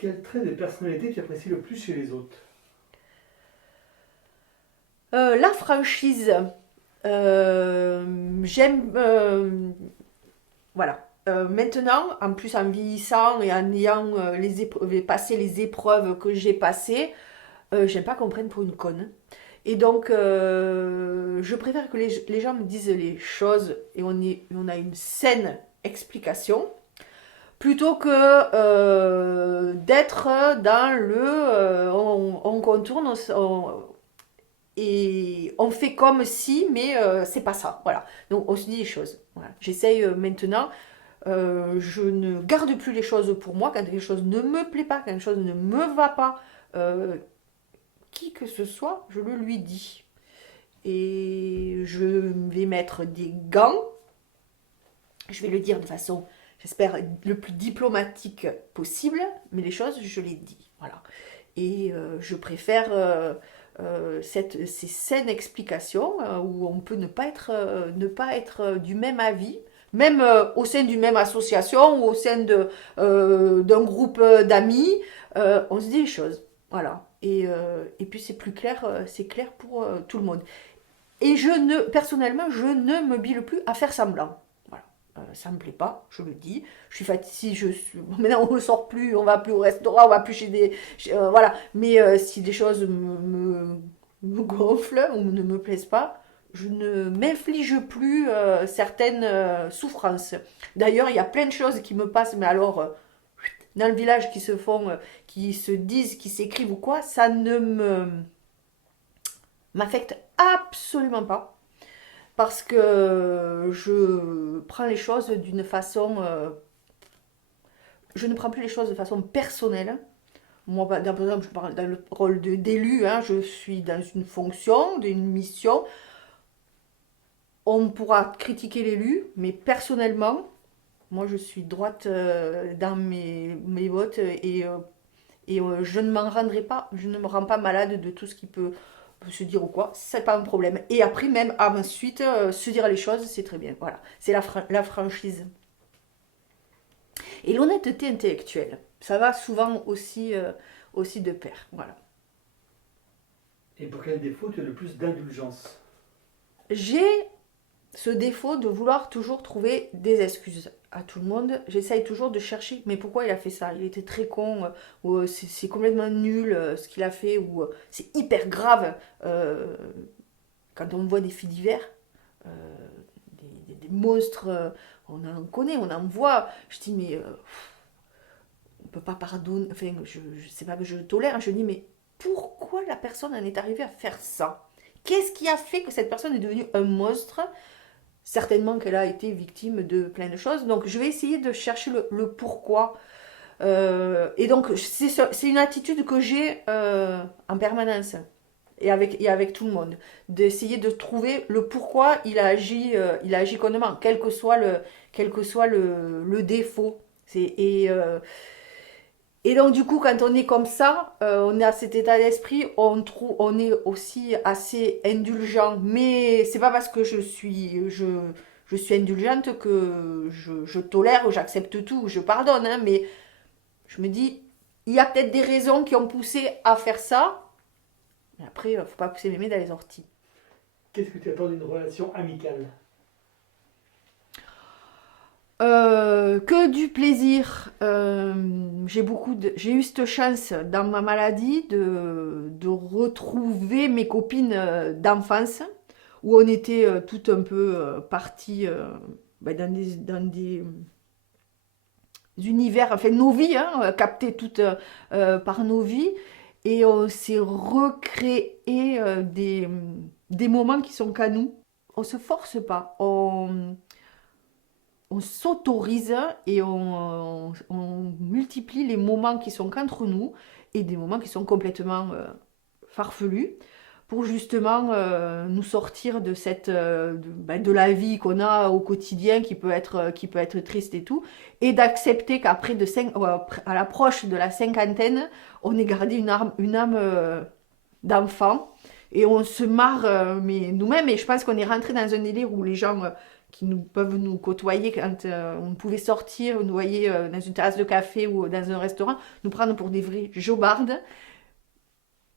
Quel trait de personnalité tu apprécies le plus chez les autres? La franchise, j'aime, voilà. Maintenant, en plus en vieillissant et en ayant passé les épreuves que j'ai passées, j'aime pas qu'on me prenne pour une conne. Et donc, je préfère que les gens me disent les choses et on a une saine explication, plutôt que d'être dans on contourne, et on fait comme si, mais c'est pas ça. Voilà. Donc on se dit les choses. Voilà. J'essaye maintenant, je ne garde plus les choses pour moi quand quelque chose ne me plaît pas, quand quelque chose ne me va pas. euh, qui que ce soit, je le lui dis. Et je vais mettre des gants. Je vais le dire de façon, j'espère, le plus diplomatique possible, mais les choses, je les dis. Voilà. Et je préfère ces saines explications où on peut ne pas être du même avis, même au sein d'une même association ou au sein d'un groupe d'amis, on se dit les choses. Voilà. Et puis c'est clair pour tout le monde. Et personnellement, je ne me bile plus à faire semblant. Voilà. Ça me plaît pas, je le dis. Je suis fatiguée, maintenant on ne sort plus, on va plus au restaurant, on va plus voilà. Mais si des choses me gonflent ou ne me plaisent pas, je ne m'inflige plus certaines souffrances. D'ailleurs, il y a plein de choses qui me passent, mais alors dans le village qui se font, qui se disent, qui s'écrivent ou quoi, ça ne m'affecte absolument pas parce que je prends les choses d'une façon. Je ne prends plus les choses de façon personnelle. Moi, par exemple, je parle dans le rôle d'élu, hein, je suis dans une fonction, d'une mission. On pourra critiquer l'élu, mais personnellement, moi, je suis droite dans mes votes et je ne m'en rendrai pas, je ne me rends pas malade de tout ce qui peut se dire ou quoi, c'est pas un problème. Et après, même ensuite, se dire les choses, c'est très bien. Voilà, c'est la franchise. Et l'honnêteté intellectuelle, ça va souvent aussi de pair. Voilà. Et pour quel défaut tu as le plus d'indulgence? J'ai ce défaut de vouloir toujours trouver des excuses à tout le monde. J'essaye toujours de chercher, mais pourquoi il a fait ça? Il était très con, ou c'est complètement nul ce qu'il a fait, ou c'est hyper grave. Quand on voit des faits divers, euh, des monstres, on en connaît, on en voit. Je dis, mais on peut pas pardonner, enfin, je sais pas que je tolère, je dis, mais pourquoi la personne en est arrivée à faire ça? Qu'est-ce qui a fait que cette personne est devenue un monstre? Certainement qu'elle a été victime de plein de choses, donc je vais essayer de chercher le pourquoi. Et donc c'est une attitude que j'ai en permanence et avec tout le monde, d'essayer de trouver le pourquoi il a agi connement, quel que soit le défaut. Et donc du coup, quand on est comme ça, on est à cet état d'esprit, on est aussi assez indulgent. Mais c'est pas parce que je suis indulgente que je tolère, j'accepte tout, je pardonne. Hein, mais je me dis, il y a peut-être des raisons qui ont poussé à faire ça. Mais après, faut pas pousser mémé dans les orties. Qu'est-ce que tu attends d'une relation amicale? Que du plaisir. J'ai eu cette chance dans ma maladie de retrouver mes copines d'enfance où on était tout un peu partis dans des univers, enfin nos vies, hein, captées toutes par nos vies, et on s'est recréé des moments qui sont qu'à nous. On se force pas, on s'autorise et on multiplie les moments qui sont qu'entre nous et des moments qui sont complètement farfelus pour justement nous sortir de de la vie qu'on a au quotidien qui peut être triste et tout, et d'accepter qu'après à l'approche de la cinquantaine, on ait gardé une âme d'enfant et on se marre mais nous-mêmes, et je pense qu'on est rentré dans un délire où les gens nous peuvent nous côtoyer quand on pouvait sortir, nous voyez dans une terrasse de café ou dans un restaurant, nous prendre pour des vrais jobardes.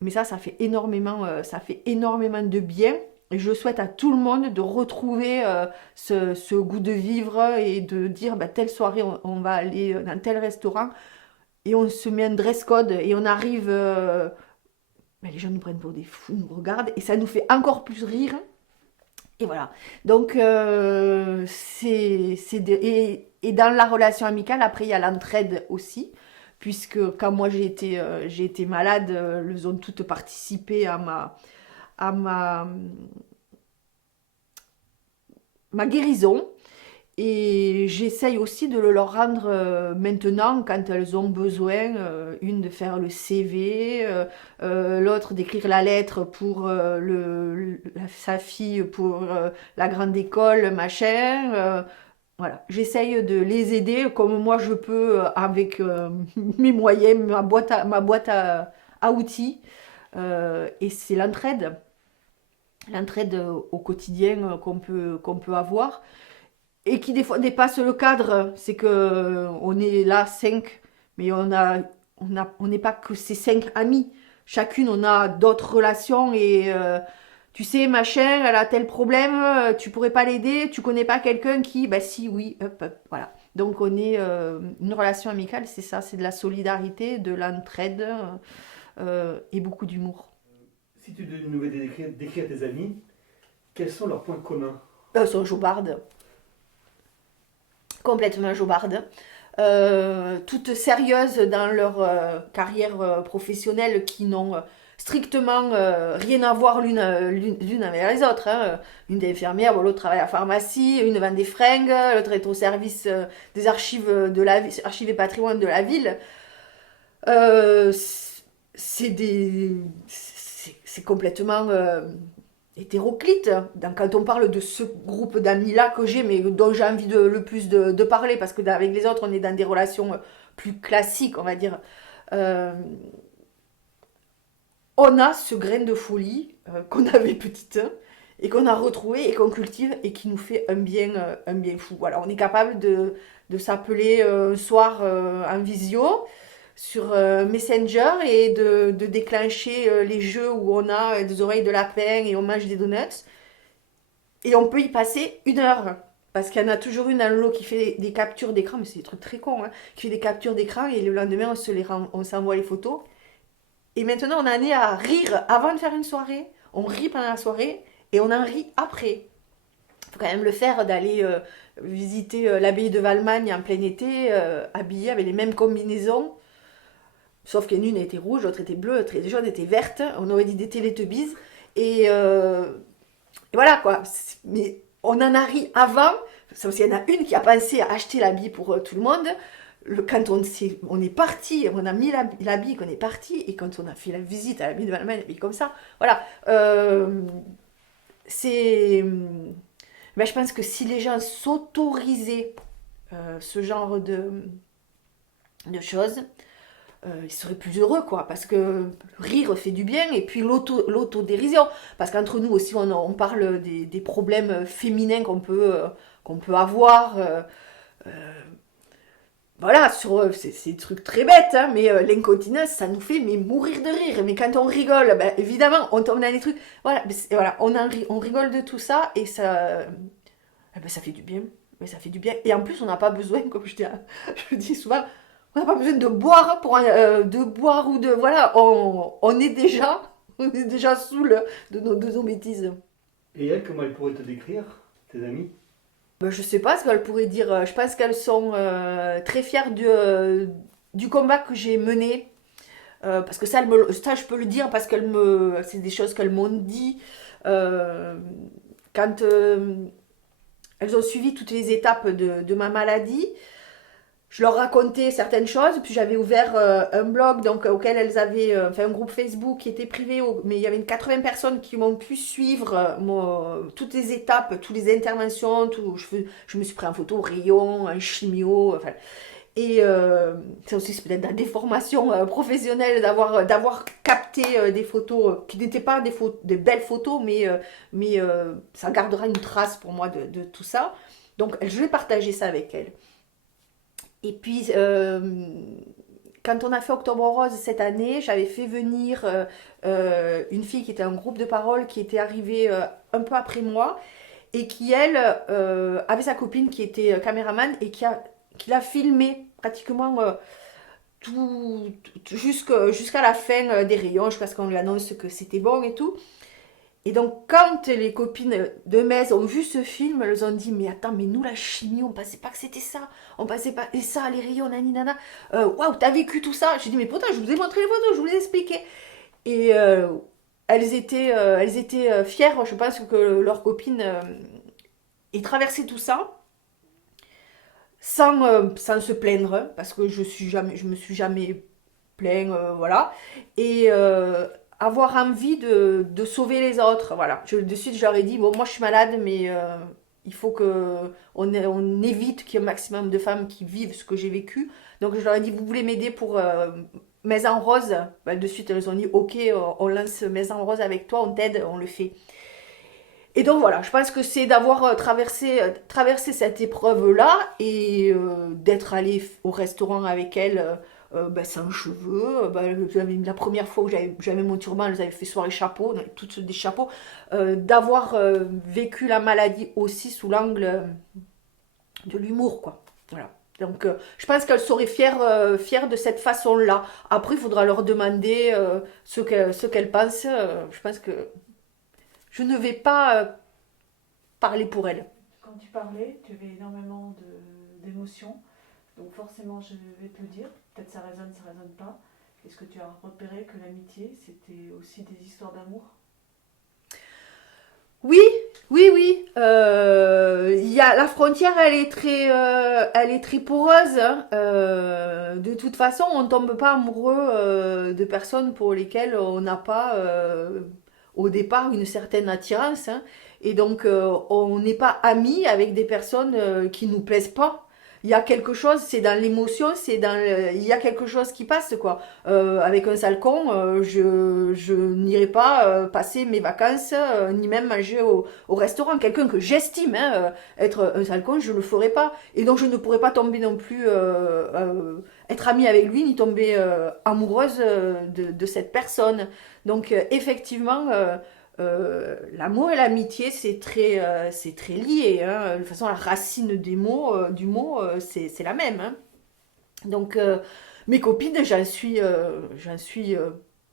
Mais ça fait énormément de bien. Et je souhaite à tout le monde de retrouver ce goût de vivre et de dire telle soirée on va aller dans tel restaurant et on se met un dress code et on arrive, les gens nous prennent pour des fous, nous regardent et ça nous fait encore plus rire. Et voilà. Donc, et dans la relation amicale, après, il y a l'entraide aussi. Puisque quand moi j'ai été malade, elles ont toutes participé à ma guérison. Et j'essaye aussi de le leur rendre maintenant quand elles ont besoin, une de faire le CV, l'autre d'écrire la lettre pour sa fille pour la grande école, machin. Voilà, j'essaye de les aider comme moi je peux avec mes moyens, ma boîte à outils. Et c'est l'entraide au quotidien qu'on peut avoir et qui des fois dépasse le cadre. C'est que on est là 5, mais on n'est pas que ces 5 amis. Chacune, on a d'autres relations et tu sais, machin, elle a tel problème, tu pourrais pas l'aider, tu connais pas quelqu'un qui, si, oui, hop, voilà. Donc on est une relation amicale, c'est ça, c'est de la solidarité, de l'entraide et beaucoup d'humour. Si tu devais décrire tes amis, quels sont leurs points communs? Elles sont jobardes, complètement jobardes. Toutes sérieuses dans leur carrière professionnelle qui n'ont strictement rien à voir l'une avec les autres. Hein. Une est infirmière, l'autre travaille à la pharmacie, une vend des fringues, l'autre est au service des archives archives et patrimoine de la ville. C'est complètement hétéroclite. Quand on parle de ce groupe d'amis-là que j'ai, mais dont j'ai envie le plus de parler, parce que avec les autres, on est dans des relations plus classiques, on va dire. On a ce grain de folie qu'on avait petite et qu'on a retrouvé et qu'on cultive et qui nous fait un bien fou. Voilà, on est capable de s'appeler un soir en visio sur Messenger et de déclencher les jeux où on a des oreilles de lapin et on mange des donuts. Et on peut y passer 1 heure. Parce qu'il y en a toujours une dans le lot qui fait des captures d'écran, mais c'est des trucs très cons, hein, qui fait des captures d'écran et le lendemain on s'envoie les photos. Et maintenant, on en est à rire avant de faire une soirée. On rit pendant la soirée et on en rit après. Il faut quand même le faire d'aller visiter l'abbaye de Valmagne en plein été, habillée avec les mêmes combinaisons. Sauf qu'une était rouge, l'autre était bleue, l'autre était jaune, était verte. On aurait dit des Teletubbies. Et voilà quoi. Mais on en a ri avant. Parce qu'il y en a une qui a pensé à acheter l'habit pour tout le monde. Quand on est parti, on a mis l'habit, qu'on est parti, et quand on a fait la visite à l'habit de Valmagne, l'habit comme ça, voilà. Je pense que si les gens s'autorisaient ce genre de choses, ils seraient plus heureux, quoi, parce que rire fait du bien, et puis l'autodérision, parce qu'entre nous aussi, on parle des problèmes féminins qu'on peut avoir. Voilà, c'est des trucs très bêtes, hein, mais l'incontinence, ça nous fait mourir de rire. Mais quand on rigole, évidemment, on tombe dans des trucs. Voilà, on rigole de tout ça et ça, ça fait du bien. Mais ça fait du bien. Et en plus, on n'a pas besoin, comme je dis souvent, on n'a pas besoin de boire ou de voilà, on est déjà saoul de nos bêtises. Et elle, comment elle pourrait te décrire, tes amis? Je sais pas ce qu'elles pourraient dire. Je pense qu'elles sont très fières du combat que j'ai mené. Parce que ça, je peux le dire parce c'est des choses qu'elles m'ont dit. Quand elles ont suivi toutes les étapes de ma maladie, je leur racontais certaines choses. Puis j'avais ouvert un blog auquel elles avaient fait un groupe Facebook qui était privé, mais il y avait 80 personnes qui m'ont pu suivre toutes les étapes, toutes les interventions. Je me suis pris en photo au rayon, en chimio. Et ça aussi, c'est peut-être de la déformation professionnelle d'avoir capté des photos qui n'étaient pas des belles photos, mais ça gardera une trace pour moi de tout ça. Donc, je vais partager ça avec elle. Et puis, quand on a fait Octobre Rose cette année, j'avais fait venir une fille qui était un groupe de parole qui était arrivée un peu après moi et qui, elle, avait sa copine qui était caméraman et qui l'a filmé pratiquement jusqu'à la fin des rayons, jusqu'à ce qu'on lui annonce que c'était bon et tout. Et donc, quand les copines de Metz ont vu ce film, elles ont dit, mais attends, mais nous, la chimie, on pensait pas que c'était ça. On pensait pas, et ça, les rayons, nani, nana. Waouh, t'as vécu tout ça. J'ai dit, mais pourtant, je vous ai montré les photos, je vous les ai expliquées. Et elles étaient fières, je pense que leurs copines aient traversé tout ça sans se plaindre, hein, parce que je me suis jamais plaint, voilà. Et avoir envie de sauver les autres, voilà. De suite, je leur ai dit, bon, moi je suis malade, mais il faut que on évite qu'il y ait un maximum de femmes qui vivent ce que j'ai vécu. Donc je leur ai dit, vous voulez m'aider pour Maison Rose? Ben, de suite, elles ont dit, ok, on lance Maison Rose avec toi, on t'aide, on le fait. Et donc voilà, je pense que c'est d'avoir traversé cette épreuve-là et d'être allé au restaurant avec elle ben, sans cheveux. Ben, la première fois où j'avais mon turban, elles avaient fait soirée chapeau, toutes des chapeaux. D'avoir vécu la maladie aussi sous l'angle de l'humour, quoi. Voilà. Donc je pense qu'elles seraient fières de cette façon-là. Après, il faudra leur demander ce qu'elles pensent. Je pense que je ne vais pas parler pour elle. Quand tu parlais, tu avais énormément d'émotions. Donc forcément, je vais te le dire. Peut-être ça résonne pas. Est-ce que tu as repéré que l'amitié, c'était aussi des histoires d'amour? Oui, oui, oui. La frontière, elle est très poreuse, hein. De toute façon, on ne tombe pas amoureux de personnes pour lesquelles on n'a pas au départ une certaine attirance, hein. Et donc, on n'est pas amis avec des personnes qui nous plaisent pas. Il y a quelque chose, c'est dans l'émotion, il y a quelque chose qui passe, quoi. Avec un sale con, je n'irai pas passer mes vacances, ni même manger au restaurant. Quelqu'un que j'estime être un sale con, je le ferai pas. Et donc je ne pourrais pas tomber non plus, être amie avec lui, ni tomber amoureuse de cette personne. Donc effectivement, l'amour et l'amitié, c'est très lié, hein. De toute façon, la racine du mot, c'est la même, hein. Donc, mes copines, j'en suis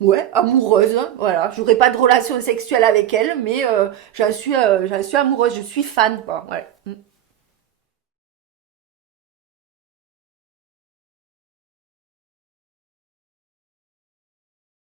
ouais, amoureuse, hein, voilà. J'aurais pas de relation sexuelle avec elles, mais j'en suis amoureuse, je suis fan, quoi. Ouais.